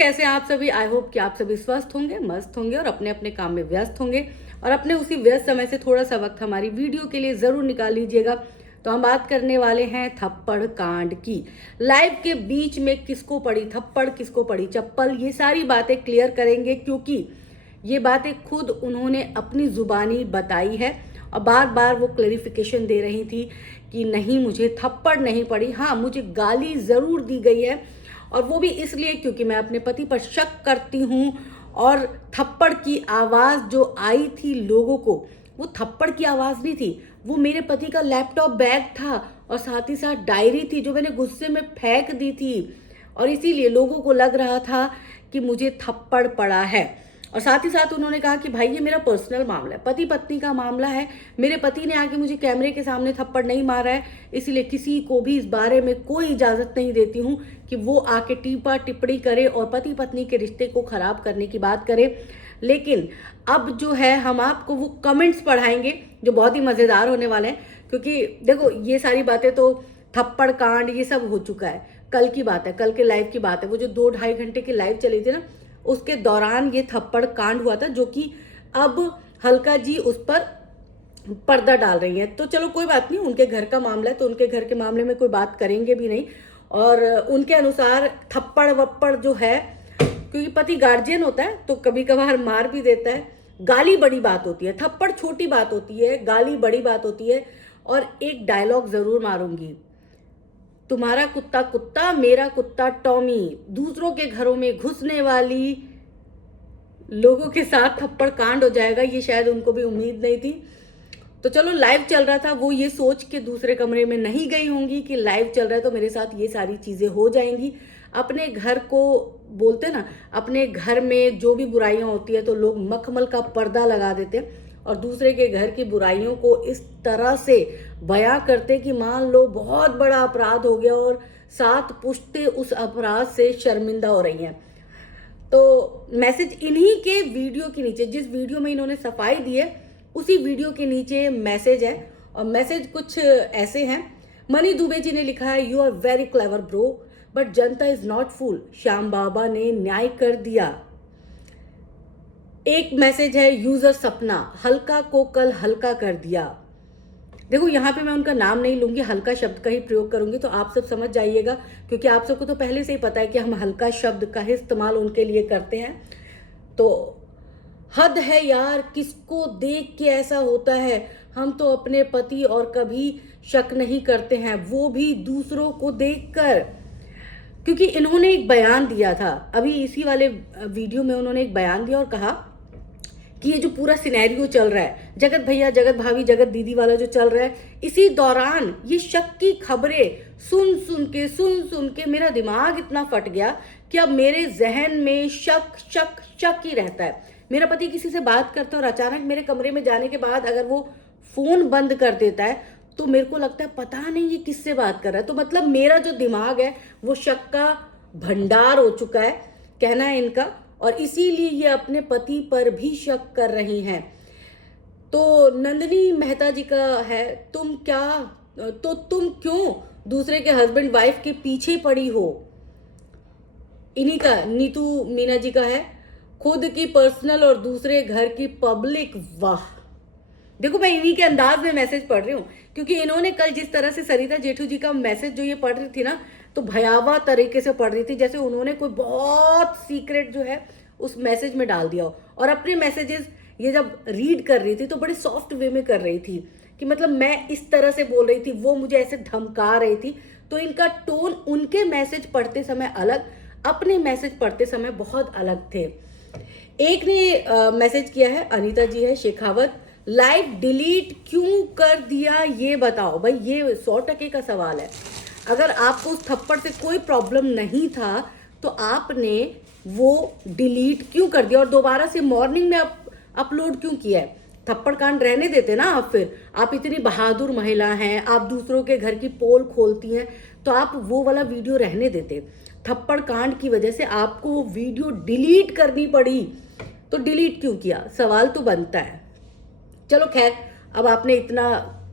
कैसे हैं आप सभी? आई होप कि आप सभी स्वस्थ होंगे, मस्त होंगे और अपने अपने काम में व्यस्त होंगे और अपने उसी व्यस्त समय से थोड़ा सा वक्त हमारी वीडियो के लिए ज़रूर निकाल लीजिएगा। तो हम बात करने वाले हैं थप्पड़ कांड की। लाइव के बीच में किसको पड़ी थप्पड़, किसको पड़ी चप्पल, ये सारी बातें क्लियर करेंगे क्योंकि ये बातें खुद उन्होंने अपनी जुबानी बताई है और बार बार वो क्लैरिफिकेशन दे रही थी कि नहीं, मुझे थप्पड़ नहीं पड़ी, हाँ मुझे गाली ज़रूर दी गई है और वो भी इसलिए क्योंकि मैं अपने पति पर शक करती हूँ। और थप्पड़ की आवाज़ जो आई थी लोगों को, वो थप्पड़ की आवाज़ नहीं थी, वो मेरे पति का लैपटॉप बैग था और साथ ही साथ डायरी थी जो मैंने गुस्से में फेंक दी थी और इसीलिए लोगों को लग रहा था कि मुझे थप्पड़ पड़ा है। और साथ ही साथ उन्होंने कहा कि भाई ये मेरा पर्सनल मामला है, पति पत्नी का मामला है, मेरे पति ने आके मुझे कैमरे के सामने थप्पड़ नहीं मारा है, इसलिए किसी को भी इस बारे में कोई इजाज़त नहीं देती हूँ कि वो आके टीपा टिप्पणी करे और पति पत्नी के रिश्ते को ख़राब करने की बात करे। लेकिन अब जो है हम आपको वो कमेंट्स पढ़ाएंगे जो बहुत ही मज़ेदार होने वाले हैं, क्योंकि देखो ये सारी बातें तो थप्पड़ कांड ये सब हो चुका है, कल की बात है, कल के लाइव की बात है। वो जो 2-2.5 घंटे की लाइव चली थी ना, उसके दौरान ये थप्पड़ कांड हुआ था जो कि अब हल्का जी उस पर पर्दा डाल रही हैं। तो चलो कोई बात नहीं, उनके घर का मामला है तो उनके घर के मामले में कोई बात करेंगे भी नहीं। और उनके अनुसार थप्पड़ वप्पड़ जो है, क्योंकि पति गार्जियन होता है तो कभी कभार मार भी देता है। गाली बड़ी बात होती है, थप्पड़ छोटी बात होती है, गाली बड़ी बात होती है। और एक डायलॉग जरूर मारूंगी, तुम्हारा कुत्ता कुत्ता, मेरा कुत्ता टॉमी। दूसरों के घरों में घुसने वाली लोगों के साथ थप्पड़ कांड हो जाएगा, ये शायद उनको भी उम्मीद नहीं थी। तो चलो लाइव चल रहा था, वो ये सोच के दूसरे कमरे में नहीं गई होंगी कि लाइव चल रहा है तो मेरे साथ ये सारी चीज़ें हो जाएंगी। अपने घर को बोलते ना, अपने घर में जो भी बुराइयां होती है तो लोग मखमल का पर्दा लगा देते हैं और दूसरे के घर की बुराइयों को इस तरह से बयां करते कि मान लो बहुत बड़ा अपराध हो गया और 7 पुश्तें उस अपराध से शर्मिंदा हो रही हैं। तो मैसेज इन्हीं के वीडियो के नीचे, जिस वीडियो में इन्होंने सफाई दी है उसी वीडियो के नीचे मैसेज है और मैसेज कुछ ऐसे हैं। मनी दुबे जी ने लिखा है, you are very clever bro but जनता is not fool, Shyam Baba ने न्याय कर दिया। एक मैसेज है यूजर सपना, हल्का को कल हल्का कर दिया। देखो यहाँ पे मैं उनका नाम नहीं लूंगी, हल्का शब्द का ही प्रयोग करूंगी तो आप सब समझ जाइएगा, क्योंकि आप सबको तो पहले से ही पता है कि हम हल्का शब्द का ही इस्तेमाल उनके लिए करते हैं। तो हद है यार, किसको देख के ऐसा होता है? हम तो अपने पति और कभी शक नहीं करते हैं, वो भी दूसरों को देखकर। क्योंकि इन्होंने एक बयान दिया था, अभी इसी वाले वीडियो में उन्होंने एक बयान दिया और कहा कि ये जो पूरा सिनेरियो चल रहा है, जगत भैया जगत भाभी जगत दीदी वाला जो चल रहा है, इसी दौरान ये शक की खबरें सुन सुन के मेरा दिमाग इतना फट गया कि अब मेरे जहन में शक शक शक ही रहता है। मेरा पति किसी से बात करता है और अचानक मेरे कमरे में जाने के बाद अगर वो फोन बंद कर देता है तो मेरे को लगता है पता नहीं ये किससे बात कर रहा है। तो मतलब मेरा जो दिमाग है वो शक का भंडार हो चुका है, कहना है इनका, और इसीलिए ये अपने पति पर भी शक कर रही हैं। तो नंदिनी मेहता जी का है, तुम क्यों दूसरे के हस्बैंड वाइफ के पीछे पड़ी हो। इन्हीं का नीतू मीना जी का है, खुद की पर्सनल और दूसरे घर की पब्लिक। वाह, देखो मैं इन्हीं के अंदाज में मैसेज पढ़ रही हूँ, क्योंकि इन्होंने कल जिस तरह से सरिता जेठू जी का मैसेज जो ये पढ़ रही थी ना, तो भयावह तरीके से पढ़ रही थी, जैसे उन्होंने कोई बहुत सीक्रेट जो है उस मैसेज में डाल दिया हो। और अपने मैसेजेस ये जब रीड कर रही थी तो बड़े सॉफ्ट वे में कर रही थी कि मतलब मैं इस तरह से बोल रही थी, वो मुझे ऐसे धमका रही थी। तो इनका टोन उनके मैसेज पढ़ते समय अलग, अपने मैसेज पढ़ते समय बहुत अलग थे। एक ने मैसेज किया है, अनीता जी है शेखावत, लाइव डिलीट क्यों कर दिया ये बताओ। भाई ये 100% का सवाल है। अगर आपको उस थप्पड़ से कोई प्रॉब्लम नहीं था तो आपने वो डिलीट क्यों कर दिया और दोबारा से मॉर्निंग में अपलोड क्यों किया है? थप्पड़ कांड रहने देते ना आप, फिर आप इतनी बहादुर महिला हैं, आप दूसरों के घर की पोल खोलती हैं, तो आप वो वाला वीडियो रहने देते। थप्पड़ कांड की वजह से आपको वो वीडियो डिलीट करनी पड़ी, तो डिलीट क्यों किया? सवाल तो बनता है। चलो खैर, अब आपने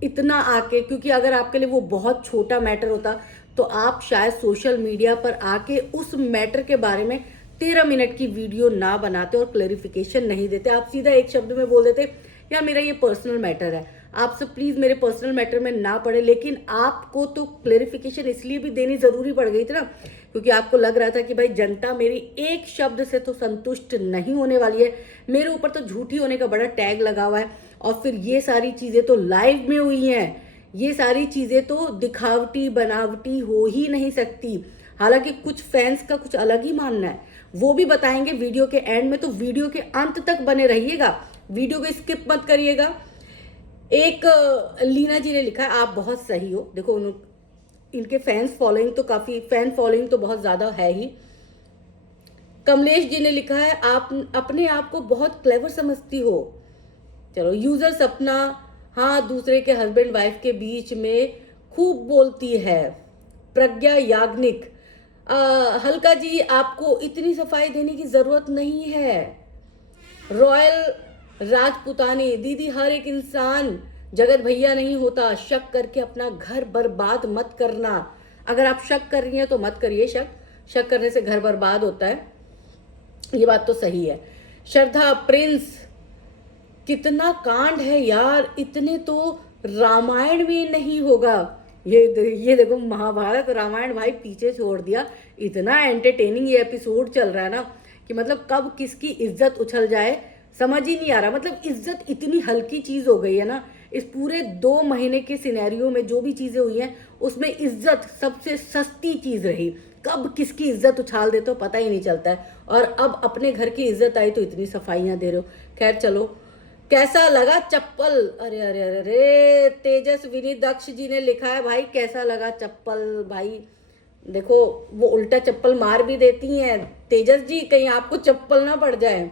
इतना आके, क्योंकि अगर आपके लिए वो बहुत छोटा मैटर होता तो आप शायद सोशल मीडिया पर आके उस मैटर के बारे में 13 मिनट की वीडियो ना बनाते और क्लैरिफिकेशन नहीं देते, आप सीधा एक शब्द में बोल देते यार मेरा ये पर्सनल मैटर है, आप सब प्लीज मेरे पर्सनल मैटर में ना पड़े। लेकिन आपको तो क्लैरिफिकेशन इसलिए भी देनी जरूरी पड़ गई थी ना, क्योंकि आपको लग रहा था कि भाई जनता मेरी एक शब्द से तो संतुष्ट नहीं होने वाली है, मेरे ऊपर तो झूठी होने का बड़ा टैग लगा हुआ है, और फिर ये सारी चीजें तो लाइव में हुई हैं, ये सारी चीजें तो दिखावटी बनावटी हो ही नहीं सकती। हालांकि कुछ फैंस का कुछ अलग ही मानना है, वो भी बताएंगे वीडियो के एंड में, तो वीडियो के अंत तक बने रहिएगा, वीडियो को स्किप मत करिएगा। एक लीना जी ने लिखा है आप बहुत सही हो, देखो इनके फैन फॉलोइंग तो बहुत ज्यादा है ही। कमलेश जी ने लिखा है आप अपने आप को बहुत क्लेवर समझती हो। चलो यूजर सपना, हाँ दूसरे के हस्बैंड वाइफ के बीच में खूब बोलती है। प्रज्ञा याग्निक, हल्का जी आपको इतनी सफाई देने की जरूरत नहीं है। रॉयल राजपुतानी, दीदी हर एक इंसान जगत भैया नहीं होता, शक करके अपना घर बर्बाद मत करना। अगर आप शक कर रही हैं तो मत करिए शक करने से घर बर्बाद होता है, ये बात तो सही है। श्रद्धा प्रिंस, कितना कांड है यार, इतने तो रामायण में नहीं होगा। ये देखो महाभारत रामायण भाई पीछे छोड़ दिया, इतना एंटरटेनिंग ये एपिसोड चल रहा है ना कि मतलब कब किसकी इज्जत उछल जाए समझ ही नहीं आ रहा। मतलब इज्जत इतनी हल्की चीज हो गई है ना, इस पूरे 2 महीने के सिनेरियो में जो भी चीजें हुई हैं उसमें इज्जत सबसे सस्ती चीज रही, कब किसकी इज्जत उछाल देते हो पता ही नहीं चलता है। और अब अपने घर की इज्जत आई तो इतनी सफाइयां दे रहे हो। खैर चलो, कैसा लगा चप्पल, अरे अरे अरे अरे तेजस्विनी दक्ष जी ने लिखा है भाई कैसा लगा चप्पल। भाई देखो वो उल्टा चप्पल मार भी देती हैं तेजस जी, कहीं आपको चप्पल ना पड़ जाए।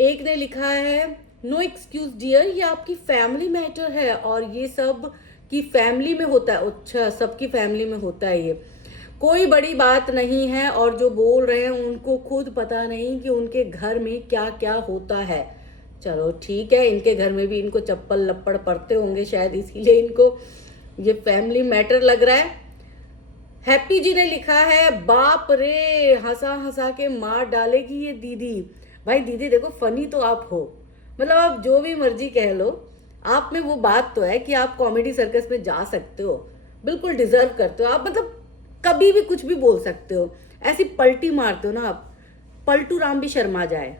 एक ने लिखा है नो एक्सक्यूज डियर, ये आपकी फैमिली मैटर है और ये सब की फैमिली में होता है। अच्छा सबकी फैमिली में होता है, ये कोई बड़ी बात नहीं है। और जो बोल रहे हैं उनको खुद पता नहीं कि उनके घर में क्या क्या होता है। चलो ठीक है, इनके घर में भी इनको चप्पल लपड़ पड़ते होंगे शायद, इसीलिए इनको ये फैमिली मैटर लग रहा है। हैप्पी जी ने लिखा है बाप रे हंसा हंसा के मार डालेगी ये दीदी। भाई दीदी देखो फनी तो आप हो, मतलब आप जो भी मर्जी कह लो, आप में वो बात तो है कि आप कॉमेडी सर्कस में जा सकते हो, बिल्कुल डिजर्व करते हो आप, मतलब कभी भी कुछ भी बोल सकते हो, ऐसी पलटी मारते हो ना आप, पलटू राम भी शर्मा जाए।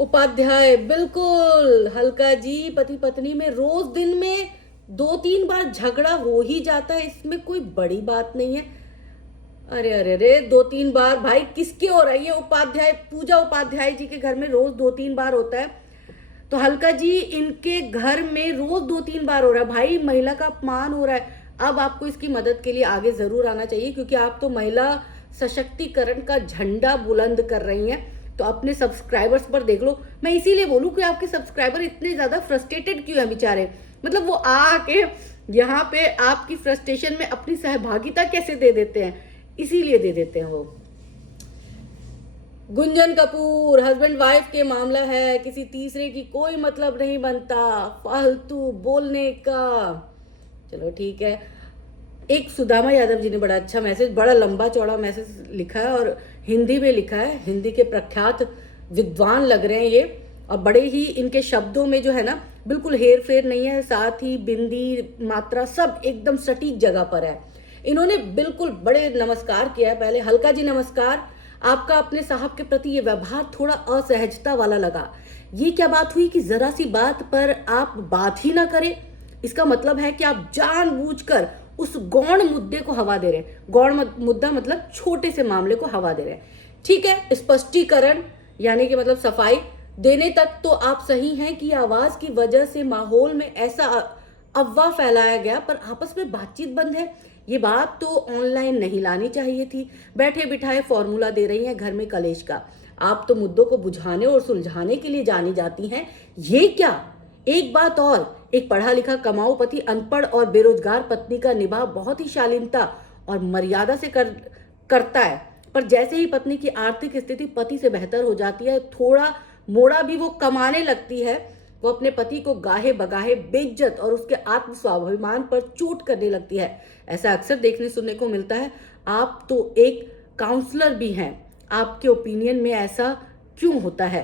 उपाध्याय बिल्कुल, हल्का जी पति पत्नी में रोज दिन में 2-3 बार झगड़ा हो ही जाता है, इसमें कोई बड़ी बात नहीं है। अरे अरे अरे 2-3 बार भाई किसके हो रहा है ये? उपाध्याय पूजा उपाध्याय जी के घर में रोज 2-3 बार होता है, तो हल्का जी इनके घर में रोज 2-3 बार हो रहा है। भाई महिला का अपमान हो रहा है, अब आपको इसकी मदद के लिए आगे जरूर आना चाहिए, क्योंकि आप तो महिला सशक्तिकरण का झंडा बुलंद कर रही हैं। तो अपने सब्सक्राइबर्स पर देख लो, मैं इसीलिए बोलूं कि आपके सब्सक्राइबर इतने ज्यादा फ्रस्ट्रेटेड क्यों हैं बेचारे, मतलब वो आके यहाँ पे आपकी फ्रस्ट्रेशन में अपनी सहभागिता कैसे दे देते हैं, इसीलिए दे देते हैं वो। गुंजन कपूर, हस्बैंड वाइफ के मामला है, किसी तीसरे की कोई मतलब नहीं बनता फालतू बोलने का। चलो ठीक है। एक सुदामा यादव जी ने बड़ा अच्छा मैसेज, बड़ा लंबा चौड़ा मैसेज लिखा है और हिंदी में लिखा है, हिंदी के प्रख्यात विद्वान लग रहे हैं ये, और बड़े ही इनके शब्दों में जो है ना बिल्कुल हेर फेर नहीं है, साथ ही बिंदी मात्रा सब एकदम सटीक जगह पर है। इन्होंने बिल्कुल बड़े नमस्कार किया है। पहले हल्का जी नमस्कार, आपका अपने साहब के प्रति ये व्यवहार थोड़ा असहजता वाला लगा। ये क्या बात हुई कि जरा सी बात पर आप बात ही ना करें, इसका मतलब है कि आप जानबूझकर उस गौण मुद्दे को हवा दे रहे हैं। गौण मुद्दा मतलब छोटे से मामले को हवा दे रहे हैं। ठीक है, स्पष्टीकरण यानी कि मतलब सफाई देने तक तो आप सही हैं कि आवाज की वजह से माहौल में ऐसा अफवाह फैलाया गया, पर आपस में बातचीत बंद है, ये बात तो ऑनलाइन नहीं लानी चाहिए थी। बैठे बिठाए फॉर्मूला दे रही हैं घर में कलेश का। आप तो मुद्दों को बुझाने और सुलझाने के लिए जानी जाती हैं, ये क्या? एक बात और, एक पढ़ा लिखा कमाऊ पति अनपढ़ और बेरोजगार पत्नी का निभाव बहुत ही शालीनता और मर्यादा से करता है, पर जैसे ही पत्नी की आर्थिक स्थिति पति से बेहतर हो जाती है, थोड़ा मोड़ा भी वो कमाने लगती है, वो अपने पति को गाहे बगाहे बेइज्जत और उसके आत्म स्वाभिमान पर चोट करने लगती है। ऐसा अक्सर देखने सुनने को मिलता है। आप तो एक काउंसलर भी हैं, आपके ओपिनियन में ऐसा क्यों होता है?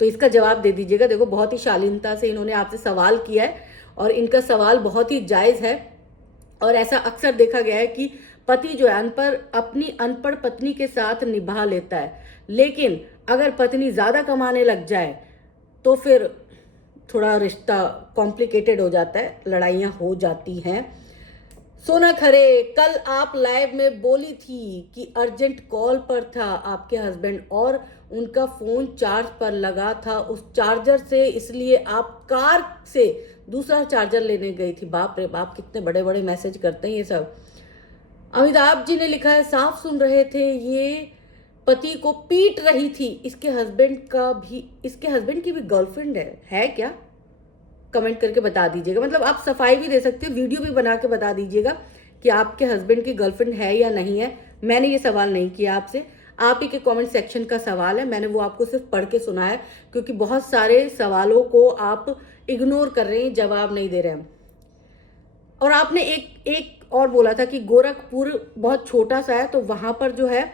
तो इसका जवाब दे दीजिएगा। देखो बहुत ही शालीनता से इन्होंने आपसे सवाल किया है और इनका सवाल बहुत ही जायज़ है। और ऐसा अक्सर देखा गया है कि पति जो है अनपढ़ अपनी अनपढ़ पत्नी के साथ निभा लेता है, लेकिन अगर पत्नी ज़्यादा कमाने लग जाए तो फिर थोड़ा रिश्ता कॉम्प्लिकेटेड हो जाता है, लड़ाइयाँ हो जाती हैं। सोना खरे, कल आप लाइव में बोली थी कि अर्जेंट कॉल पर था आपके हस्बैंड और उनका फ़ोन चार्ज पर लगा था उस चार्जर से, इसलिए आप कार से दूसरा चार्जर लेने गई थी। बाप रे बाप, कितने बड़े बड़े मैसेज करते हैं ये सब। अमिताभ जी ने लिखा है, साफ सुन रहे थे, ये पति को पीट रही थी। इसके हस्बैंड की भी गर्लफ्रेंड है क्या? कमेंट करके बता दीजिएगा। मतलब आप सफाई भी दे सकते हो, वीडियो भी बना के बता दीजिएगा कि आपके हस्बैंड की गर्लफ्रेंड है या नहीं है। मैंने ये सवाल नहीं किया आपसे, आप ही के कमेंट सेक्शन का सवाल है, मैंने वो आपको सिर्फ पढ़ के सुनाया, क्योंकि बहुत सारे सवालों को आप इग्नोर कर रहे हैं, जवाब नहीं दे रहे हैं। और आपने एक और बोला था कि गोरखपुर बहुत छोटा सा है तो वहां पर जो है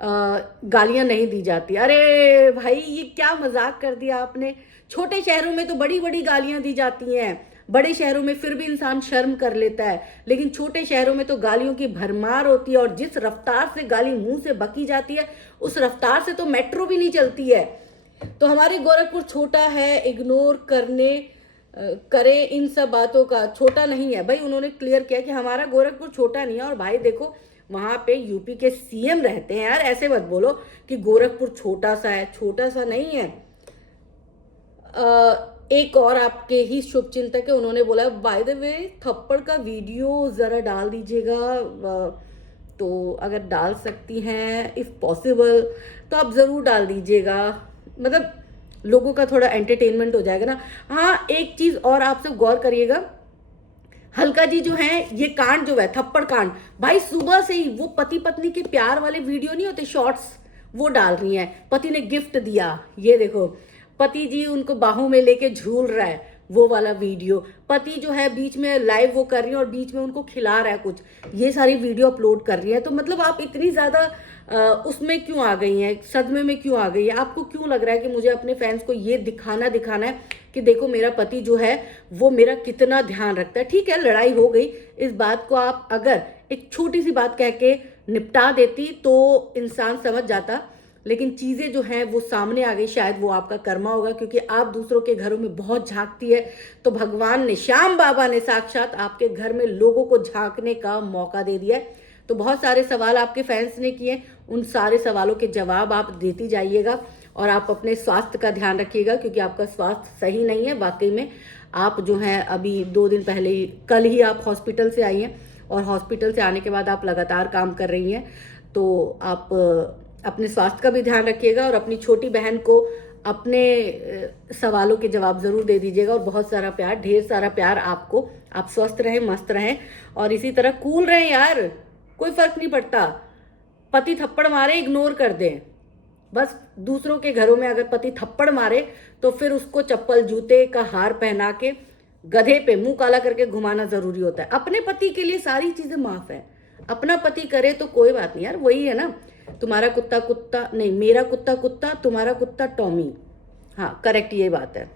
गालियां नहीं दी जाती। अरे भाई, ये क्या मजाक कर दिया आपने। छोटे शहरों में तो बड़ी बड़ी गालियां दी जाती हैं, बड़े शहरों में फिर भी इंसान शर्म कर लेता है, लेकिन छोटे शहरों में तो गालियों की भरमार होती है। और जिस रफ्तार से गाली मुंह से बकी जाती है उस रफ्तार से तो मेट्रो भी नहीं चलती है। तो हमारे गोरखपुर छोटा है, इग्नोर करे इन सब बातों का। छोटा नहीं है भाई, उन्होंने क्लियर किया कि हमारा गोरखपुर छोटा नहीं है। और भाई देखो, वहां पे यूपी के सीएम रहते हैं यार, ऐसे मत बोलो कि गोरखपुर छोटा सा है, छोटा सा नहीं है। एक और आपके ही शुभचिंतक है, उन्होंने बोला बाय द वे थप्पड़ का वीडियो जरा डाल दीजिएगा। तो अगर डाल सकती हैं इफ पॉसिबल तो आप जरूर डाल दीजिएगा, मतलब लोगों का थोड़ा एंटरटेनमेंट हो जाएगा ना। हाँ, एक चीज और आप सब गौर करिएगा, हल्का जी जो है ये कांड जो है थप्पड़ कांड, भाई सुबह से ही वो पति पत्नी के प्यार वाले वीडियो नहीं होते शॉर्ट्स, वो डाल रही हैं। पति ने गिफ्ट दिया, ये देखो पति जी उनको बाहों में लेके झूल रहा है, वो वाला वीडियो। पति जो है बीच में लाइव वो कर रही है और बीच में उनको खिला रहा है कुछ, ये सारी वीडियो अपलोड कर रही है। तो मतलब आप इतनी ज्यादा उसमें क्यों आ गई हैं, सदमे में क्यों आ गई है? आपको क्यों लग रहा है कि मुझे अपने फैंस को ये दिखाना है कि देखो मेरा पति जो है वो मेरा कितना ध्यान रखता है? ठीक है, लड़ाई हो गई, इस बात को आप अगर एक छोटी सी बात कह के निपटा देती तो इंसान समझ जाता, लेकिन चीजें जो हैं वो सामने आ गई। शायद वो आपका कर्मा होगा, क्योंकि आप दूसरों के घरों में बहुत झांकती है, तो भगवान ने, श्याम बाबा ने साक्षात आपके घर में लोगों को झांकने का मौका दे दिया है। तो बहुत सारे सवाल आपके फैंस ने किए, उन सारे सवालों के जवाब आप देती जाइएगा और आप अपने स्वास्थ्य का ध्यान रखिएगा, क्योंकि आपका स्वास्थ्य सही नहीं है। वाकई में आप जो हैं अभी 2 दिन पहले ही, कल ही आप हॉस्पिटल से आई हैं और हॉस्पिटल से आने के बाद आप लगातार काम कर रही हैं। तो आप अपने स्वास्थ्य का भी ध्यान रखिएगा और अपनी छोटी बहन को अपने सवालों के जवाब जरूर दे दीजिएगा। और बहुत सारा प्यार, ढेर सारा प्यार आपको। आप स्वस्थ रहें, मस्त रहें और इसी तरह कूल रहें यार, कोई फर्क नहीं पड़ता। पति थप्पड़ मारे इग्नोर कर दें, बस दूसरों के घरों में अगर पति थप्पड़ मारे तो फिर उसको चप्पल जूते का हार पहना के गधे पे मुंह काला करके घुमाना जरूरी होता है। अपने पति के लिए सारी चीजें माफ है, अपना पति करे तो कोई बात नहीं यार। वही है ना, तुम्हारा कुत्ता कुत्ता नहीं, मेरा कुत्ता कुत्ता, तुम्हारा कुत्ता टॉमी। हाँ करेक्ट, ये बात है।